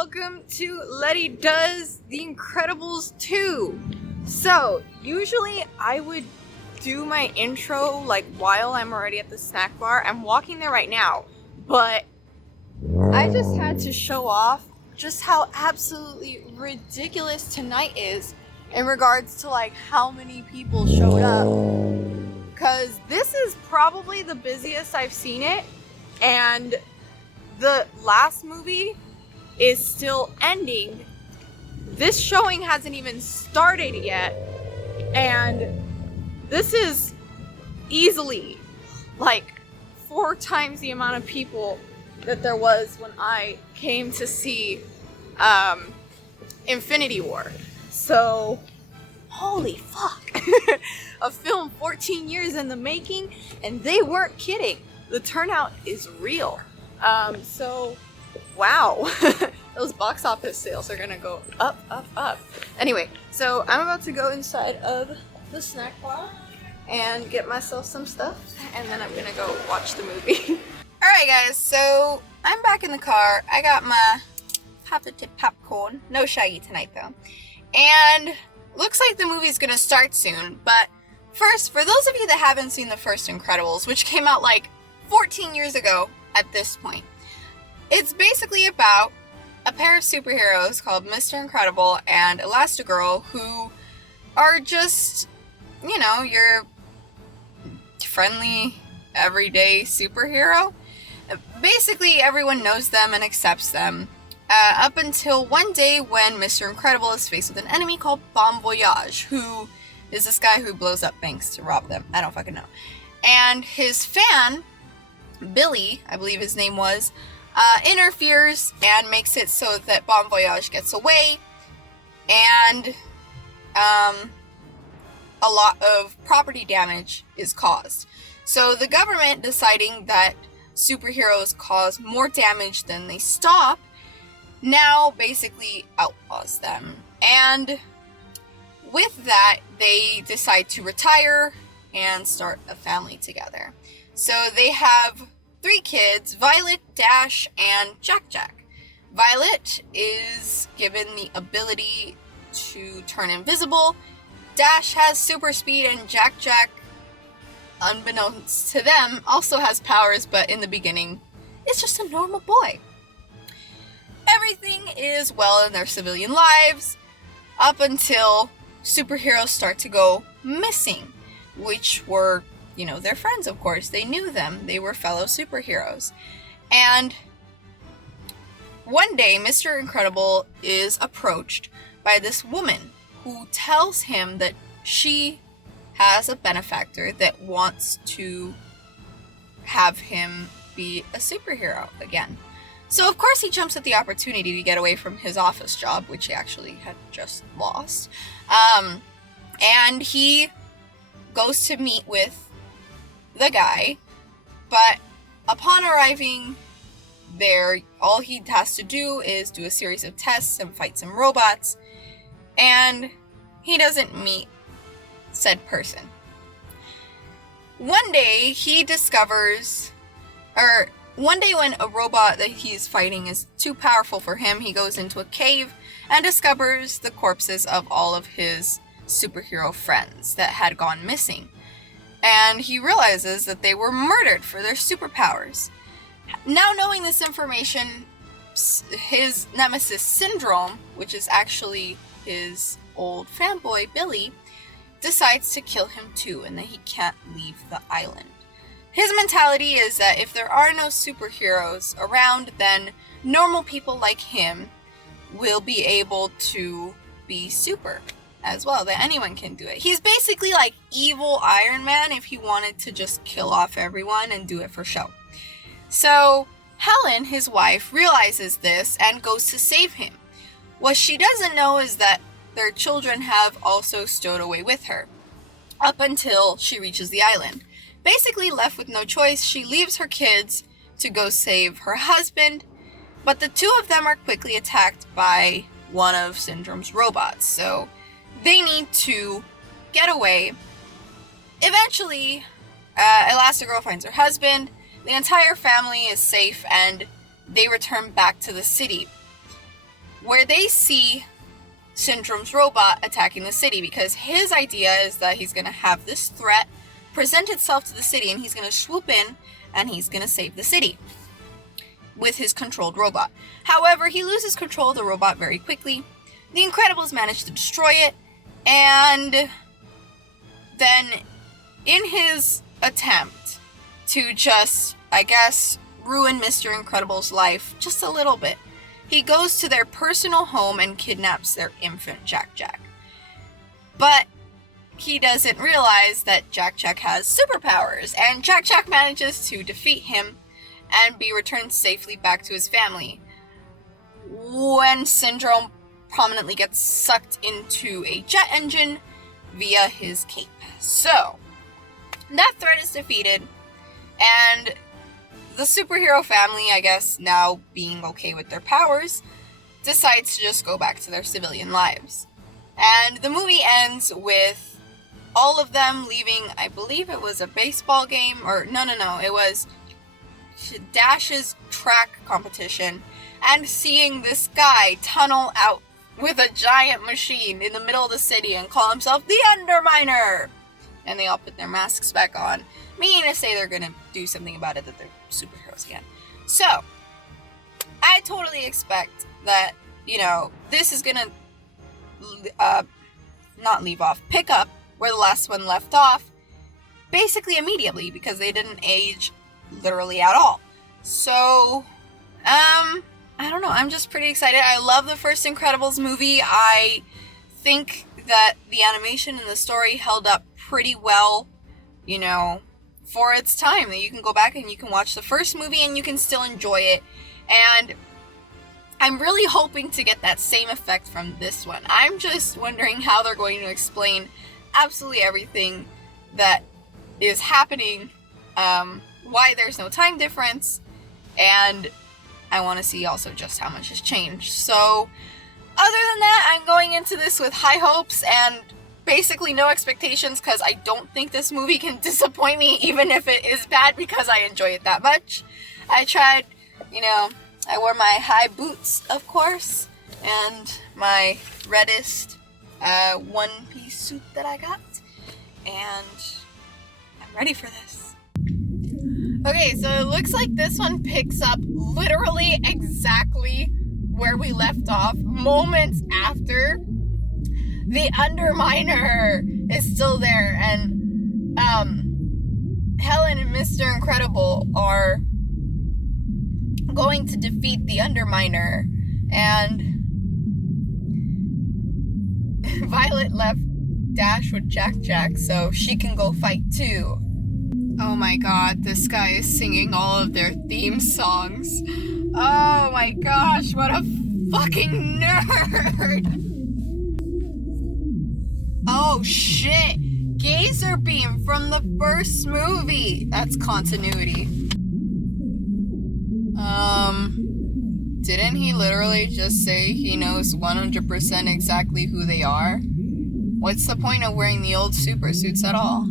welcome to Lety Does The Incredibles 2. So, usually I would do my intro like while I'm already at the snack bar. I'm walking there right now, but I just had to show off just how absolutely ridiculous tonight is in regards to like how many people showed up. Because this is probably the busiest I've seen it, and the last movie is still ending. This showing hasn't even started yet, and this is easily like 4 times the amount of people that there was when I came to see Infinity War. So, holy fuck. A film 14 years in the making, and they weren't kidding. The turnout is real. So, wow. Those box office sales are gonna go up, up, up. Anyway, so I'm about to go inside of the snack bar and get myself some stuff, and then I'm gonna go watch the movie. Alright guys, so I'm back in the car. I got my pop-the-tip popcorn. No Shaggy tonight though. And looks like the movie's gonna start soon, but first, for those of you that haven't seen the first Incredibles, which came out like 14 years ago at this point, it's basically about a pair of superheroes called Mr. Incredible and Elastigirl who are just, you know, your friendly, everyday superhero. Basically, everyone knows them and accepts them. Up until one day when Mr. Incredible is faced with an enemy called Bon Voyage, who is this guy who blows up banks to rob them. I don't fucking know. And his fan, Billy, I believe his name was, interferes and makes it so that Bon Voyage gets away, and a lot of property damage is caused. So the government, deciding that superheroes cause more damage than they stop, now basically outlaws them. And with that, they decide to retire and start a family together. So they have 3 kids, Violet, Dash, and Jack Jack. Violet is given the ability to turn invisible. Dash has super speed, and Jack Jack, unbeknownst to them, also has powers, but in the beginning, it's just a normal boy. Everything is well in their civilian lives, up until superheroes start to go missing, which were, you know, their friends, of course. They knew them. They were fellow superheroes. And one day, Mr. Incredible is approached by this woman who tells him that she has a benefactor that wants to have him be a superhero again. So, of course, he jumps at the opportunity to get away from his office job, which he actually had just lost. And he goes to meet with the guy, but upon arriving there, all he has to do is do a series of tests and fight some robots, and he doesn't meet said person. One day when a robot that he's fighting is too powerful for him, he goes into a cave and discovers the corpses of all of his superhero friends that had gone missing. And he realizes that they were murdered for their superpowers. Now knowing this information, his nemesis Syndrome, which is actually his old fanboy Billy, decides to kill him too, and that he can't leave the island. His mentality is that if there are no superheroes around, then normal people like him will be able to be super as well, that anyone can do it. He's basically like evil Iron Man if he wanted to just kill off everyone and do it for show. So Helen, his wife, realizes this and goes to save him. What she doesn't know is that their children have also stowed away with her, up until she reaches the island. Basically left with no choice, she leaves her kids to go save her husband, but the 2 of them are quickly attacked by one of Syndrome's robots, so they need to get away. Eventually, Elastigirl finds her husband, the entire family is safe, and they return back to the city. where they see Syndrome's robot attacking the city, because his idea is that he's going to have this threat present itself to the city, and he's going to swoop in and he's going to save the city with his controlled robot. However, he loses control of the robot very quickly. The Incredibles manage to destroy it, and then in his attempt to just, I guess, ruin Mr. Incredible's life just a little bit, he goes to their personal home and kidnaps their infant Jack Jack. But he doesn't realize that Jack Jack has superpowers, and Jack Jack manages to defeat him and be returned safely back to his family, when Syndrome prominently gets sucked into a jet engine via his cape. So, that threat is defeated, and the superhero family, I guess, now being okay with their powers, decides to just go back to their civilian lives. And the movie ends with all of them leaving, I believe it was a baseball game, or no, it was Dash's track competition, and seeing this guy tunnel out with a giant machine in the middle of the city and call himself the Underminer. And they all put their masks back on, meaning to say they're gonna do something about it, that they're superheroes again. So, I totally expect that, this is gonna pick up where the last one left off, basically immediately, because they didn't age literally at all. So, I don't know, I'm just pretty excited. I love the first Incredibles movie. I think that the animation and the story held up pretty well, for its time. That you can go back and you can watch the first movie and you can still enjoy it. And I'm really hoping to get that same effect from this one. I'm just wondering how they're going to explain absolutely everything that is happening, why there's no time difference, and I want to see also just how much has changed. So, other than that, I'm going into this with high hopes and basically no expectations, because I don't think this movie can disappoint me, even if it is bad, because I enjoy it that much. I tried, I wore my high boots, of course, and my reddest one-piece suit that I got, and I'm ready for this. Okay, so it looks like this one picks up literally exactly where we left off, moments after the Underminer is still there, and Helen and Mr. Incredible are going to defeat the Underminer, and Violet left Dash with Jack Jack so she can go fight too. Oh my god, this guy is singing all of their theme songs. Oh my gosh, what a fucking nerd! Oh shit! Gazer beam from the first movie! That's continuity. Didn't he literally just say he knows 100% exactly who they are? What's the point of wearing the old super suits at all?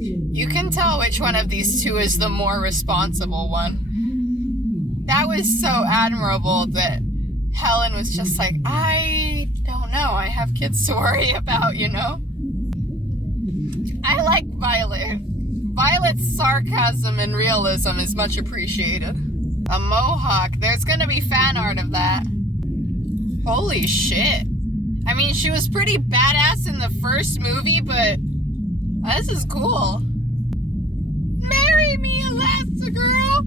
You can tell which one of these two is the more responsible one. That was so admirable that Helen was just like, I don't know, I have kids to worry about, I like Violet. Violet's sarcasm and realism is much appreciated. A mohawk, there's gonna be fan art of that. Holy shit. I mean, she was pretty badass in the first movie, but this is cool. Marry me, Elastigirl!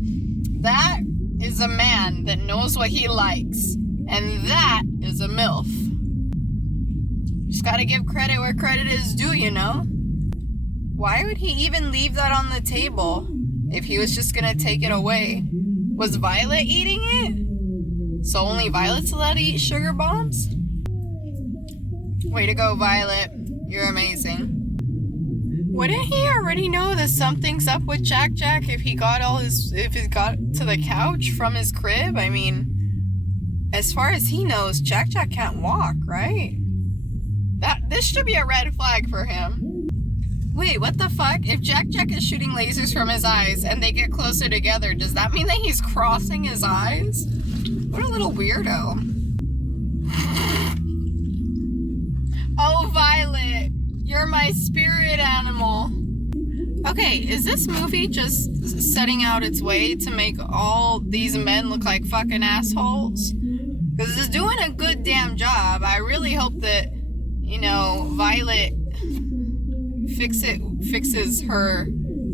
That is a man that knows what he likes. And that is a MILF. Just gotta give credit where credit is due, Why would he even leave that on the table if he was just gonna take it away? Was Violet eating it? So only Violet's allowed to eat sugar bombs? Way to go, Violet. You're amazing. Wouldn't he already know that something's up with Jack Jack if he got to the couch from his crib? I mean, as far as he knows, Jack Jack can't walk, right? This should be a red flag for him. Wait, what the fuck? If Jack Jack is shooting lasers from his eyes and they get closer together, does that mean that he's crossing his eyes? What a little weirdo. You're my spirit animal. Okay, is this movie just setting out its way to make all these men look like fucking assholes? Because it's doing a good damn job. I really hope that, you know, Violet fixes her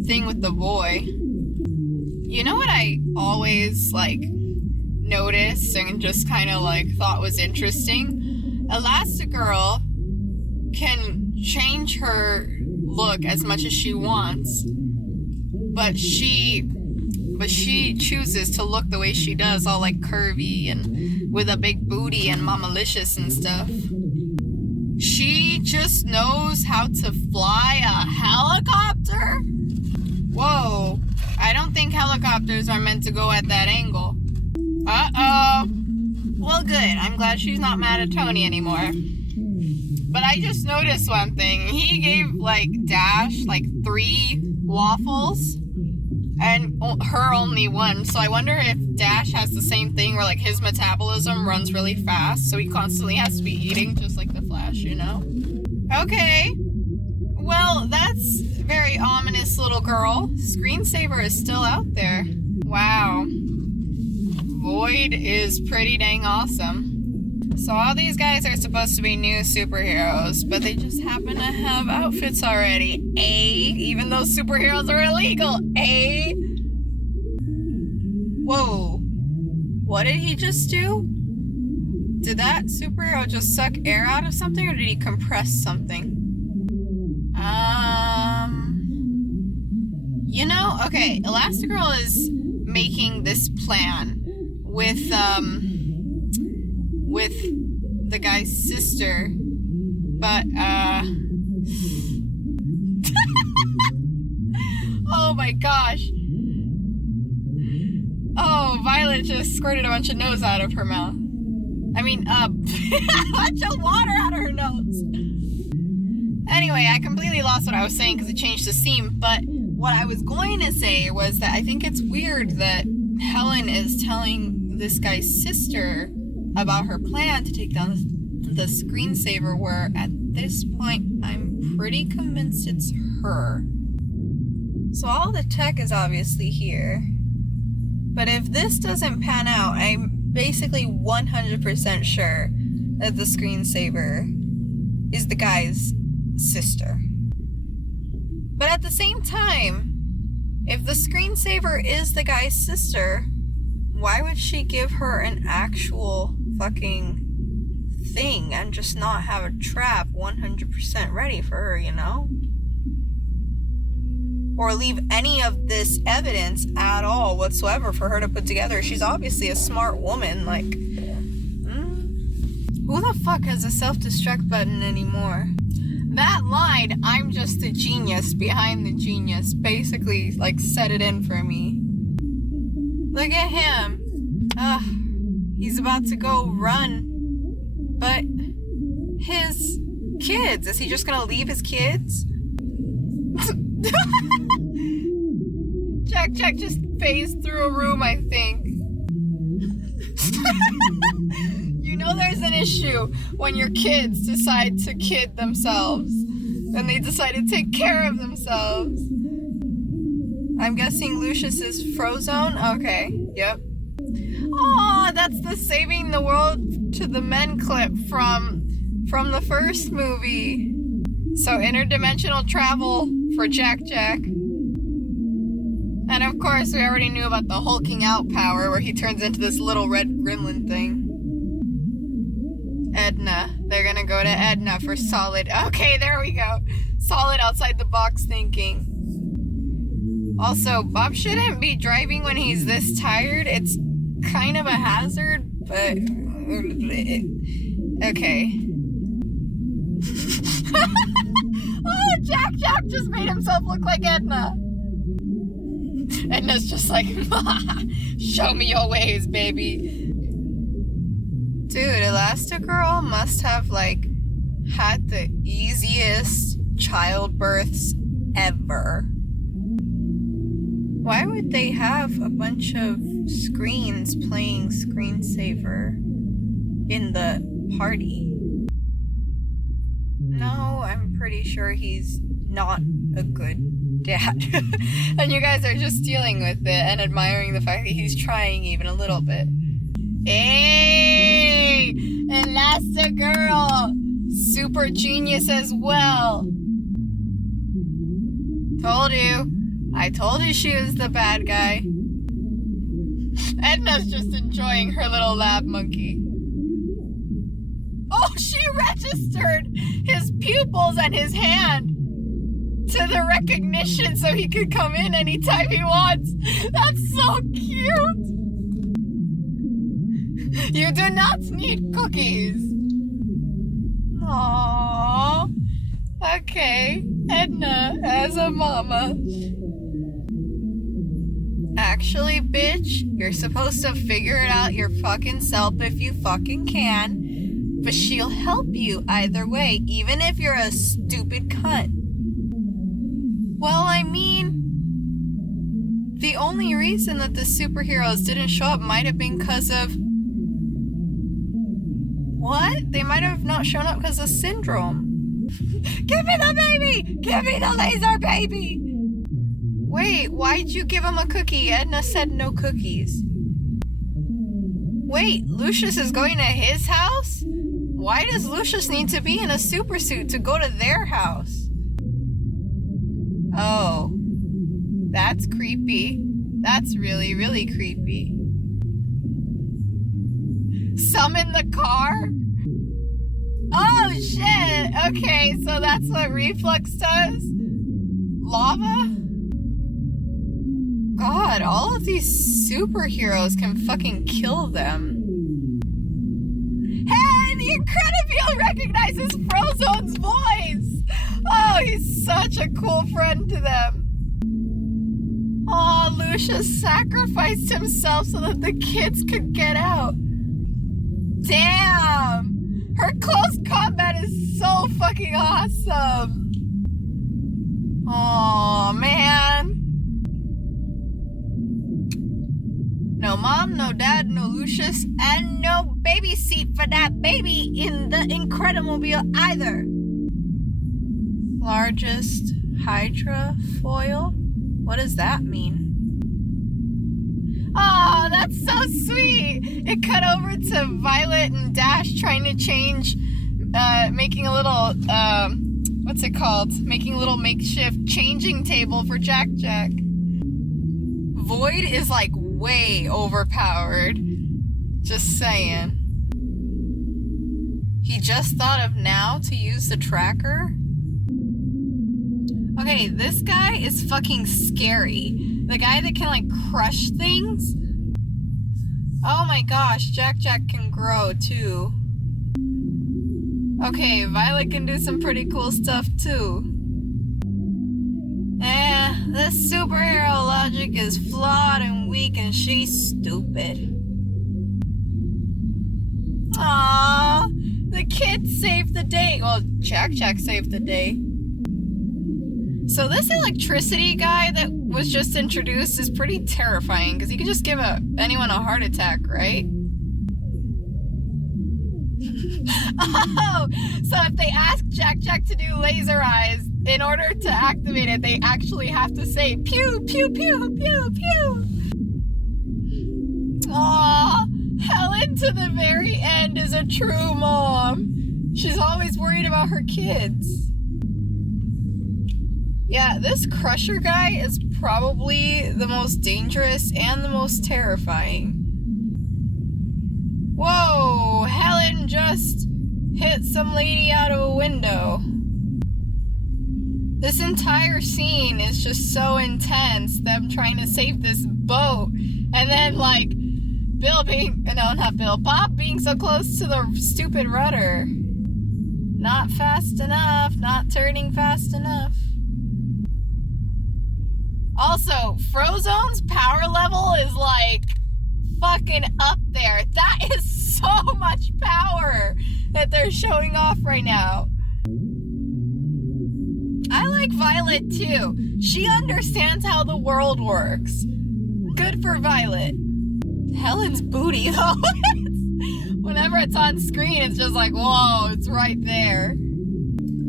thing with the boy. You know what I always, like, noticed and just kind of, like, thought was interesting? Elastigirl can change her look as much as she wants, but she chooses to look the way she does, all like curvy and with a big booty and Mamalicious and stuff. She just knows how to fly a helicopter? Whoa, I don't think helicopters are meant to go at that angle. Uh-oh. Well, good, I'm glad she's not mad at Tony anymore. But I just noticed one thing. He gave, like, Dash, like, 3 waffles, and her only 1. So I wonder if Dash has the same thing where, like, his metabolism runs really fast, so he constantly has to be eating, just like the Flash, you know? Okay. Well, that's very ominous, little girl. Screensaver is still out there. Wow. Void is pretty dang awesome. So all these guys are supposed to be new superheroes, but they just happen to have outfits already. Even though superheroes are illegal. Whoa. What did he just do? Did that superhero just suck air out of something, or did he compress something? You know, okay, Elastigirl is making this plan with the guy's sister, but, oh my gosh. Oh, Violet just squirted a bunch of nose out of her mouth. I mean, a bunch of water out of her nose. Anyway, I completely lost what I was saying because it changed the scene, but what I was going to say was that I think it's weird that Helen is telling this guy's sister about her plan to take down the screensaver, where at this point I'm pretty convinced it's her. So all the tech is obviously here, but if this doesn't pan out, I'm basically 100% sure that the screensaver is the guy's sister. But at the same time, if the screensaver is the guy's sister, why would she give her an actual fucking thing and just not have a trap 100% ready for her, you know? Or leave any of this evidence at all whatsoever for her to put together. She's obviously a smart woman, like, who the fuck has a self-destruct button anymore? That line, I'm just the genius behind the genius, basically, like, set it in for me. Look at him. He's about to go run. But his kids, is he just gonna leave his kids? Jack just phased through a room, I think. You know there's an issue when your kids decide to kid themselves. When they decide to take care of themselves. I'm guessing Lucius is Frozone? Okay, yep. Aw, that's the saving the world to the men clip from the first movie. So interdimensional travel for Jack. And of course, we already knew about the hulking out power where he turns into this little red gremlin thing. Edna. They're gonna go to Edna for solid. Okay, there we go. Solid outside the box thinking. Also, Bob shouldn't be driving when he's this tired. It's kind of a hazard, but okay. Oh, Jack just made himself look like Edna. Edna's just like, show me your ways, baby. Dude, Elastigirl must have, like, had the easiest childbirths ever. Why would they have a bunch of screens playing screensaver in the party? No, I'm pretty sure he's not a good dad. And you guys are just dealing with it and admiring the fact that he's trying even a little bit. Hey! Elastigirl! Super genius as well. I told you she was the bad guy. Edna's just enjoying her little lab monkey. Oh, she registered his pupils and his hand to the recognition so he could come in anytime he wants. That's so cute. You do not need cookies. Aww. Okay, Edna as a mama. Actually, bitch, you're supposed to figure it out your fucking self if you fucking can. But she'll help you either way, even if you're a stupid cunt. Well, I mean, the only reason that the superheroes didn't show up might have been because of... What? They might have not shown up because of syndrome. Give me the baby! Give me the laser baby! Wait, why'd you give him a cookie? Edna said no cookies. Wait, Lucius is going to his house? Why does Lucius need to be in a super suit to go to their house? Oh, that's creepy. That's really, really creepy. Summon the car? Oh shit! Okay, so that's what reflux does? Lava? God, all of these superheroes can fucking kill them. Hey, the Incredible recognizes Frozone's voice! Oh, he's such a cool friend to them. Oh, Lucius sacrificed himself so that the kids could get out. Damn! Her close combat is so fucking awesome! Oh man. No mom, no dad, no Lucius, and no baby seat for that baby in the Incredimobile either. Largest Hydra foil? What does that mean? Oh, that's so sweet! It cut over to Violet and Dash trying to change, making a little, what's it called? Making a little makeshift changing table for Jack Jack. Void is like way overpowered. Just saying. He just thought of now to use the tracker? Okay, this guy is fucking scary. The guy that can like crush things? Oh my gosh, Jack Jack can grow too. Okay, Violet can do some pretty cool stuff too. This superhero logic is flawed and weak and she's stupid. Aww, the kid saved the day. Well, Jack Jack saved the day. So this electricity guy that was just introduced is pretty terrifying because he could just give anyone a heart attack, right? Oh, so if they ask Jack Jack to do laser eyes, in order to activate it, they actually have to say pew, pew, pew, pew, pew. Aw, Helen to the very end is a true mom. She's always worried about her kids. Yeah, this Crusher guy is probably the most dangerous and the most terrifying. Whoa, Helen just hit some lady out of a window. This entire scene is just so intense, them trying to save this boat, and then like Bob being so close to the stupid rudder. Not fast enough, not turning fast enough. Also, Frozone's power level is like fucking up there. That is so much power that they're showing off right now. I like Violet too. She understands how the world works. Good for Violet. Helen's booty though. Whenever it's on screen, it's just like, whoa, it's right there.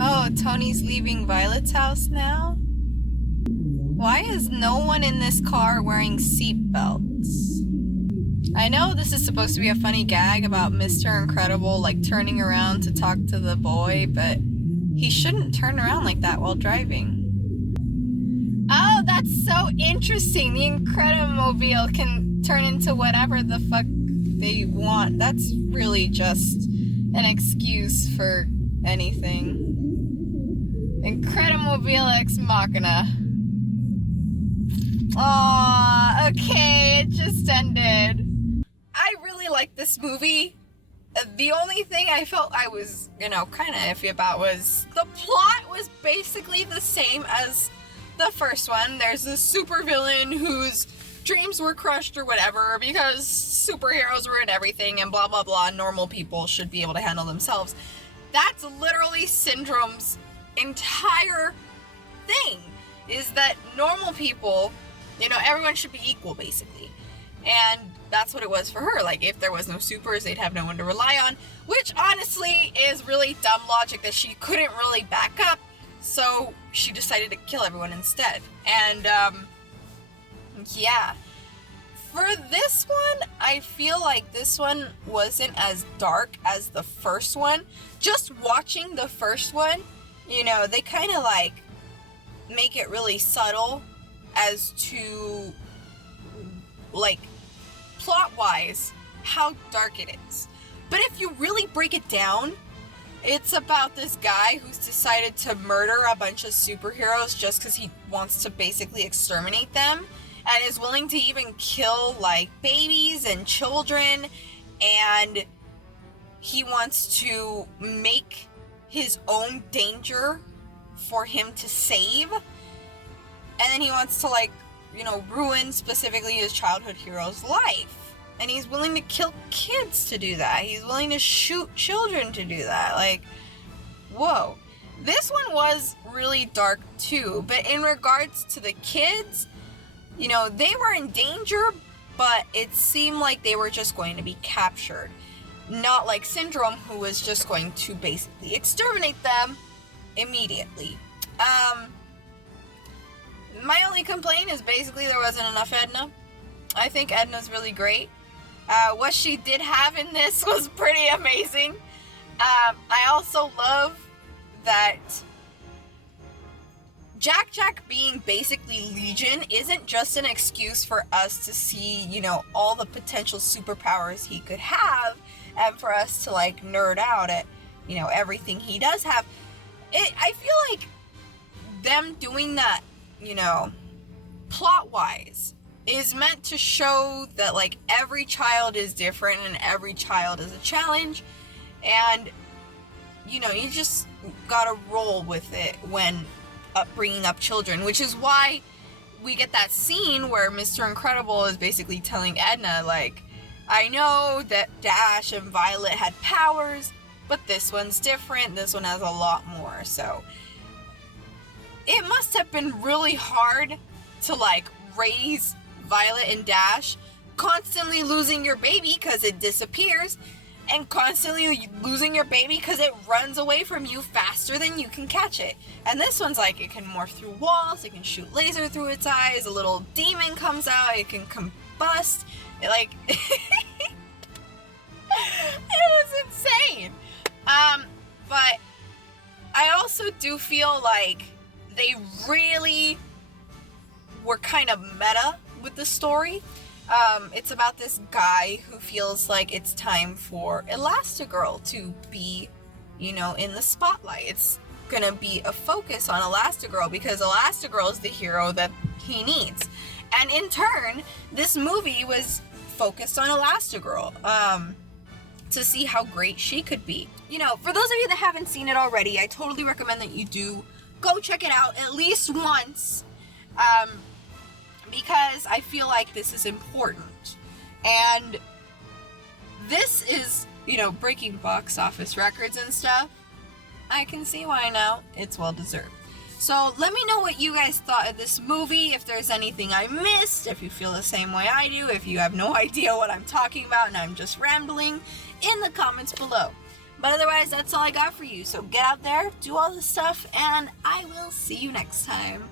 Oh, Tony's leaving Violet's house now? Why is no one in this car wearing seatbelts? I know this is supposed to be a funny gag about Mr. Incredible, like, turning around to talk to the boy, but he shouldn't turn around like that while driving. Oh, that's so interesting. The Incredimobile can turn into whatever the fuck they want. That's really just an excuse for anything. Incredimobile Ex Machina. Aww, okay, it just ended. I really like this movie. The only thing I felt I was, kind of iffy about was the plot was basically the same as the first one. There's this supervillain whose dreams were crushed or whatever because superheroes ruin everything and blah blah blah, normal people should be able to handle themselves. That's literally Syndrome's entire thing, is that normal people, everyone should be equal basically. And that's what it was for her. Like, if there was no supers, they'd have no one to rely on, which honestly is really dumb logic that she couldn't really back up, so she decided to kill everyone instead. And, yeah. For this one, I feel like this one wasn't as dark as the first one. Just watching the first one, they kind of, make it really subtle as to, plot-wise, how dark it is. But if you really break it down, it's about this guy who's decided to murder a bunch of superheroes just because he wants to basically exterminate them, and is willing to even kill, babies and children, and he wants to make his own danger for him to save, and then he wants to, ruin specifically his childhood hero's life. And he's willing to kill kids to do that. He's willing to shoot children to do that. Whoa. This one was really dark too, but in regards to the kids, they were in danger, but it seemed like they were just going to be captured. Not like Syndrome, who was just going to basically exterminate them immediately. My only complaint is basically there wasn't enough Edna. I think Edna's really great. What she did have in this was pretty amazing. I also love that Jack being basically Legion isn't just an excuse for us to see, all the potential superpowers he could have, and for us to, nerd out at, everything he does have. I feel like them doing that, plot-wise, is meant to show that, every child is different and every child is a challenge, and, you just gotta roll with it when bringing up children, which is why we get that scene where Mr. Incredible is basically telling Edna, I know that Dash and Violet had powers, but this one's different, this one has a lot more, so it must have been really hard to, raise Violet and Dash, constantly losing your baby because it disappears, and constantly losing your baby because it runs away from you faster than you can catch it. And this one's it can morph through walls, it can shoot laser through its eyes, a little demon comes out, it can combust, it was insane. But I also do feel like they really were kind of meta with the story. It's about this guy who feels like it's time for Elastigirl to be, in the spotlight. It's gonna be a focus on Elastigirl because Elastigirl is the hero that he needs. And in turn, this movie was focused on Elastigirl, to see how great she could be. For those of you that haven't seen it already, I totally recommend that you do go check it out at least once, because I feel like this is important. And this is, breaking box office records and stuff. I can see why now. It's well deserved. So let me know what you guys thought of this movie, if there's anything I missed, if you feel the same way I do, if you have no idea what I'm talking about and I'm just rambling, in the comments below. But otherwise, that's all I got for you. So get out there, do all this stuff, and I will see you next time.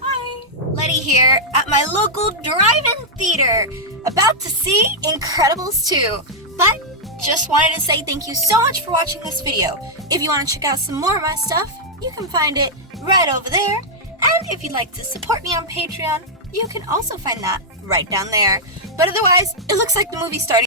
Bye. Lety here at my local drive-in theater, about to see Incredibles 2. But just wanted to say thank you so much for watching this video. If you want to check out some more of my stuff, you can find it right over there. And if you'd like to support me on Patreon, you can also find that right down there. But otherwise, it looks like the movie's starting.